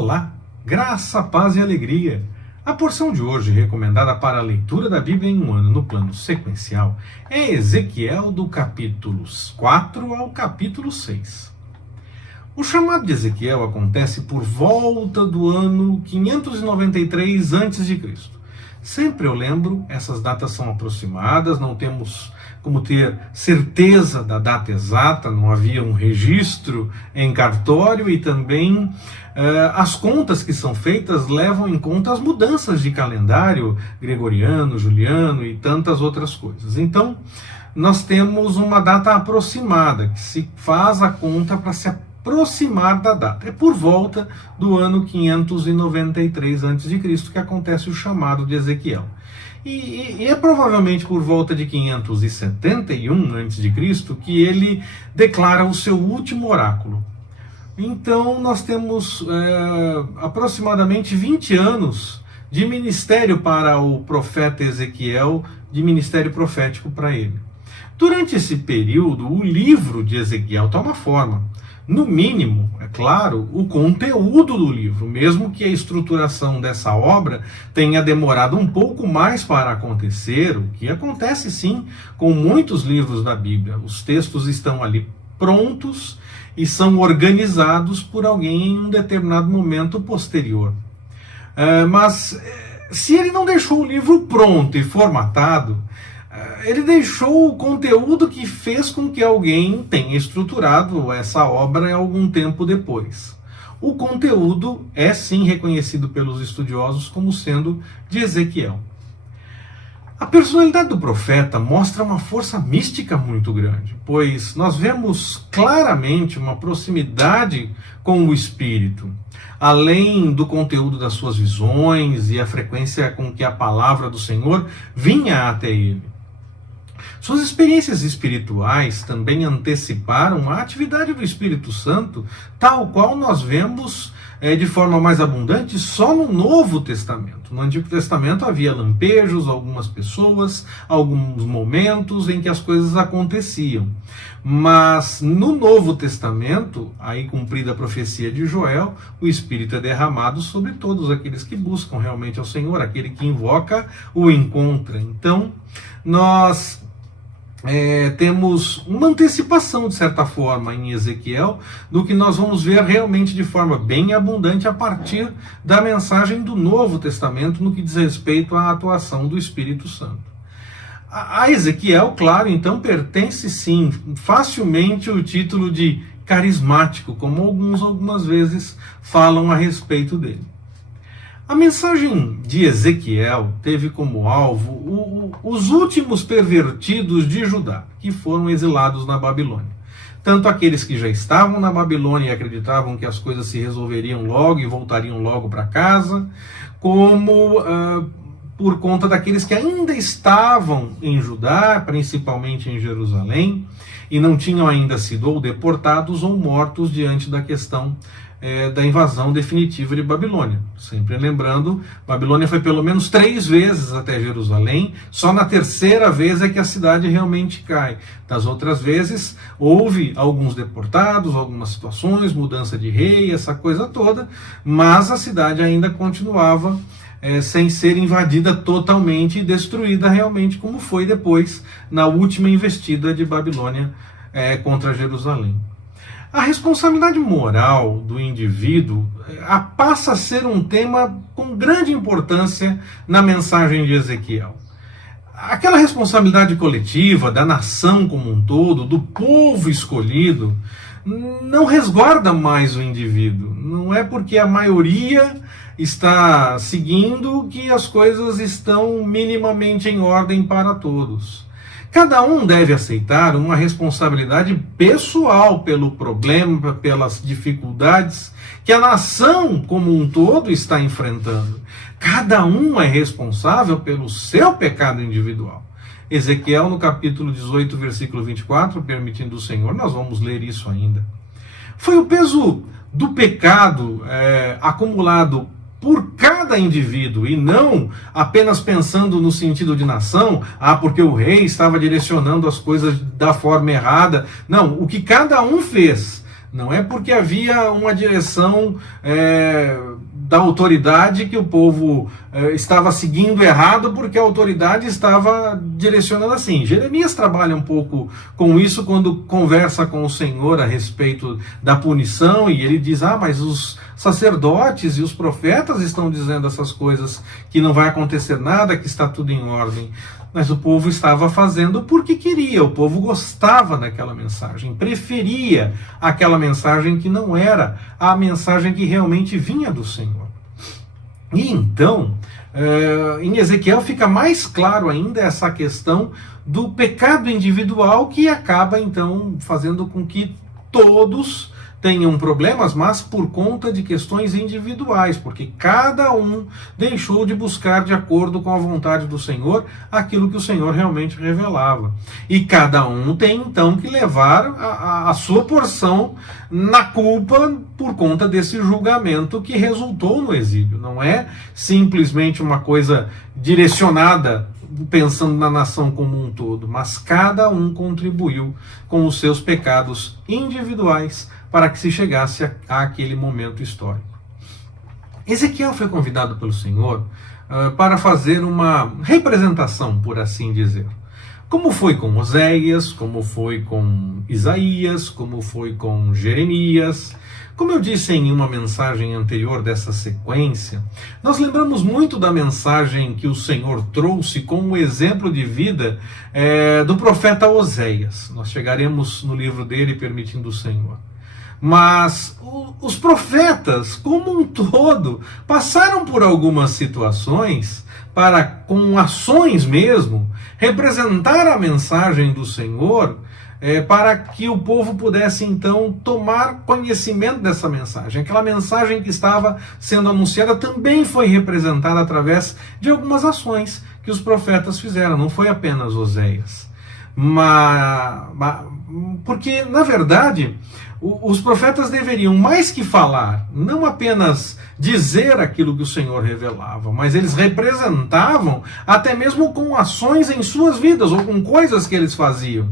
Olá, graça, paz e alegria. A porção de hoje, recomendada para a leitura da Bíblia em um ano no plano sequencial, é Ezequiel do capítulo 4 ao capítulo 6. O chamado de Ezequiel acontece por volta do ano 593 a.C. Sempre eu lembro, essas datas são aproximadas, não temos como ter certeza da data exata, não havia um registro em cartório e também as contas que são feitas levam em conta as mudanças de calendário gregoriano, juliano e tantas outras coisas. Então, nós temos uma data aproximada, que se faz a conta para se aproximar da data. É por volta do ano 593 a.C. que acontece o chamado de Ezequiel. E é provavelmente por volta de 571 a.C. que ele declara o seu último oráculo. Então nós temos aproximadamente 20 anos de ministério para o profeta Ezequiel, de ministério profético para ele. Durante esse período, o livro de Ezequiel toma forma. No mínimo, é claro, o conteúdo do livro, mesmo que a estruturação dessa obra tenha demorado um pouco mais para acontecer, o que acontece sim com muitos livros da Bíblia. Os textos estão ali prontos e são organizados por alguém em um determinado momento posterior. Mas se ele não deixou o livro pronto e formatado, ele deixou o conteúdo que fez com que alguém tenha estruturado essa obra algum tempo depois. O conteúdo é sim reconhecido pelos estudiosos como sendo de Ezequiel. A personalidade do profeta mostra uma força mística muito grande, pois nós vemos claramente uma proximidade com o Espírito, além do conteúdo das suas visões e a frequência com que a palavra do Senhor vinha até ele. Suas experiências espirituais também anteciparam a atividade do Espírito Santo, tal qual nós vemos de forma mais abundante só no Novo Testamento. No Antigo Testamento havia lampejos, algumas pessoas, alguns momentos em que as coisas aconteciam. Mas no Novo Testamento, aí cumprida a profecia de Joel, o Espírito é derramado sobre todos aqueles que buscam realmente ao Senhor, aquele que invoca o encontra. Então, nós temos uma antecipação, de certa forma, em Ezequiel, do que nós vamos ver realmente de forma bem abundante a partir da mensagem do Novo Testamento no que diz respeito à atuação do Espírito Santo. A Ezequiel, claro, então, pertence sim facilmente o título de carismático, como algumas vezes falam a respeito dele. A mensagem de Ezequiel teve como alvo os últimos pervertidos de Judá, que foram exilados na Babilônia. Tanto aqueles que já estavam na Babilônia e acreditavam que as coisas se resolveriam logo e voltariam logo para casa, como por conta daqueles que ainda estavam em Judá, principalmente em Jerusalém, e não tinham ainda sido ou deportados ou mortos diante da questão da invasão definitiva de Babilônia. Sempre lembrando, Babilônia foi pelo menos 3 vezes até Jerusalém, só na 3ª vez é que a cidade realmente cai. Das outras vezes, houve alguns deportados, algumas situações, mudança de rei, essa coisa toda, mas a cidade ainda continuava sem ser invadida totalmente e destruída realmente, como foi depois na última investida de Babilônia contra Jerusalém. A responsabilidade moral do indivíduo passa a ser um tema com grande importância na mensagem de Ezequiel. Aquela responsabilidade coletiva da nação como um todo, do povo escolhido, não resguarda mais o indivíduo. Não é porque a maioria está seguindo que as coisas estão minimamente em ordem para todos. Cada um deve aceitar uma responsabilidade pessoal pelo problema, pelas dificuldades que a nação como um todo está enfrentando. Cada um é responsável pelo seu pecado individual. Ezequiel, no capítulo 18, versículo 24, permitindo o Senhor, nós vamos ler isso ainda. Foi o peso do pecado acumulado por cada indivíduo, e não apenas pensando no sentido de nação, porque o rei estava direcionando as coisas da forma errada. Não, o que cada um fez Não é porque havia uma direção da autoridade que o povo estava seguindo errado, porque a autoridade estava direcionando assim. Jeremias trabalha um pouco com isso quando conversa com o Senhor a respeito da punição, e ele diz, mas os sacerdotes e os profetas estão dizendo essas coisas, que não vai acontecer nada, que está tudo em ordem. Mas o povo estava fazendo porque queria, o povo gostava daquela mensagem, preferia aquela mensagem que não era a mensagem que realmente vinha do Senhor. E então, em Ezequiel fica mais claro ainda essa questão do pecado individual, que acaba então fazendo com que todos tenham problemas, mas por conta de questões individuais, porque cada um deixou de buscar de acordo com a vontade do Senhor aquilo que o Senhor realmente revelava. E cada um tem então que levar a sua porção na culpa por conta desse julgamento que resultou no exílio. Não é simplesmente uma coisa direcionada pensando na nação como um todo, mas cada um contribuiu com os seus pecados individuais para que se chegasse àquele momento histórico. Ezequiel foi convidado pelo Senhor para fazer uma representação, por assim dizer. Como foi com Oséias, como foi com Isaías, como foi com Jeremias. Como eu disse em uma mensagem anterior dessa sequência, nós lembramos muito da mensagem que o Senhor trouxe como exemplo de vida do profeta Oséias. Nós chegaremos no livro dele, permitindo o Senhor. Mas os profetas, como um todo, passaram por algumas situações para, com ações mesmo, representar a mensagem do Senhor, para que o povo pudesse então tomar conhecimento dessa mensagem. Aquela mensagem que estava sendo anunciada também foi representada através de algumas ações que os profetas fizeram, não foi apenas Oséias. Porque, na verdade, os profetas deveriam, mais que falar, não apenas dizer aquilo que o Senhor revelava, mas eles representavam até mesmo com ações em suas vidas, ou com coisas que eles faziam,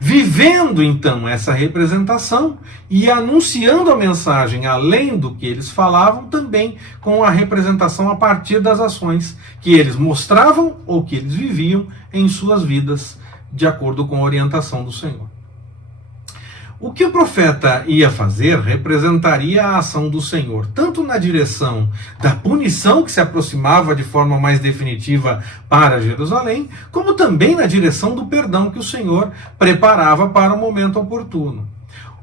vivendo então essa representação e anunciando a mensagem além do que eles falavam, também com a representação a partir das ações que eles mostravam ou que eles viviam em suas vidas, de acordo com a orientação do Senhor. O que o profeta ia fazer representaria a ação do Senhor, tanto na direção da punição que se aproximava de forma mais definitiva para Jerusalém, como também na direção do perdão que o Senhor preparava para o momento oportuno.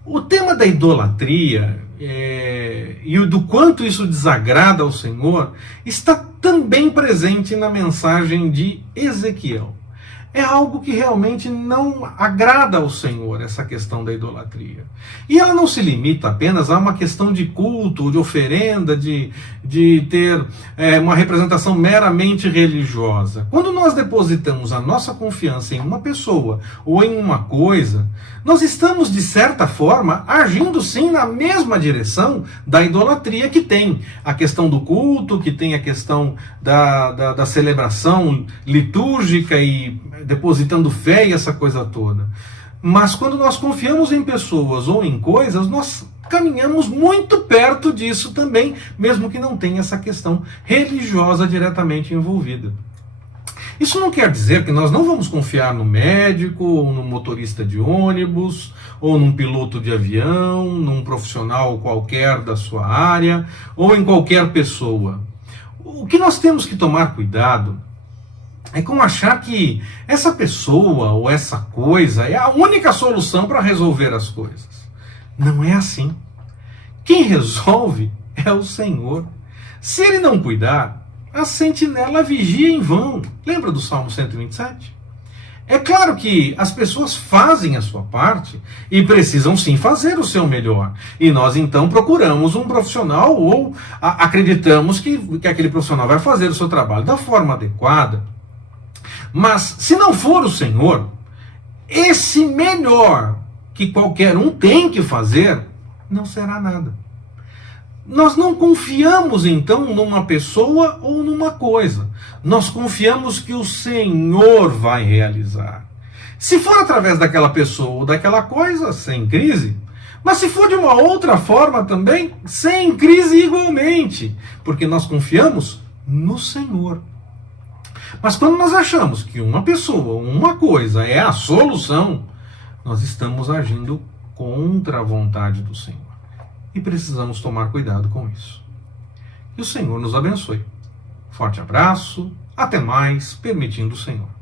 O tema da idolatria e do quanto isso desagrada ao Senhor está também presente na mensagem de Ezequiel. É algo que realmente não agrada ao Senhor, essa questão da idolatria. E ela não se limita apenas a uma questão de culto, de oferenda, de ter uma representação meramente religiosa. Quando nós depositamos a nossa confiança em uma pessoa ou em uma coisa, nós estamos, de certa forma, agindo sim na mesma direção da idolatria, que tem a questão do culto, que tem a questão da celebração litúrgica e depositando fé e essa coisa toda. Mas quando nós confiamos em pessoas ou em coisas, nós caminhamos muito perto disso também, mesmo que não tenha essa questão religiosa diretamente envolvida. Isso não quer dizer que nós não vamos confiar no médico, ou no motorista de ônibus, ou num piloto de avião, num profissional qualquer da sua área, ou em qualquer pessoa. O que nós temos que tomar cuidado é com achar que essa pessoa ou essa coisa é a única solução para resolver as coisas. Não é assim. Quem resolve é o Senhor. Se Ele não cuidar, a sentinela vigia em vão. Lembra do Salmo 127? É claro que as pessoas fazem a sua parte e precisam sim fazer o seu melhor. E nós então procuramos um profissional ou acreditamos que aquele profissional vai fazer o seu trabalho da forma adequada. Mas se não for o Senhor, esse melhor que qualquer um tem que fazer, não será nada. Nós não confiamos então numa pessoa ou numa coisa. Nós confiamos que o Senhor vai realizar. Se for através daquela pessoa ou daquela coisa, sem crise. Mas se for de uma outra forma também, sem crise igualmente, porque nós confiamos no Senhor. Mas quando nós achamos que uma pessoa, uma coisa é a solução, nós estamos agindo contra a vontade do Senhor. E precisamos tomar cuidado com isso. Que o Senhor nos abençoe. Forte abraço, até mais, permitindo o Senhor.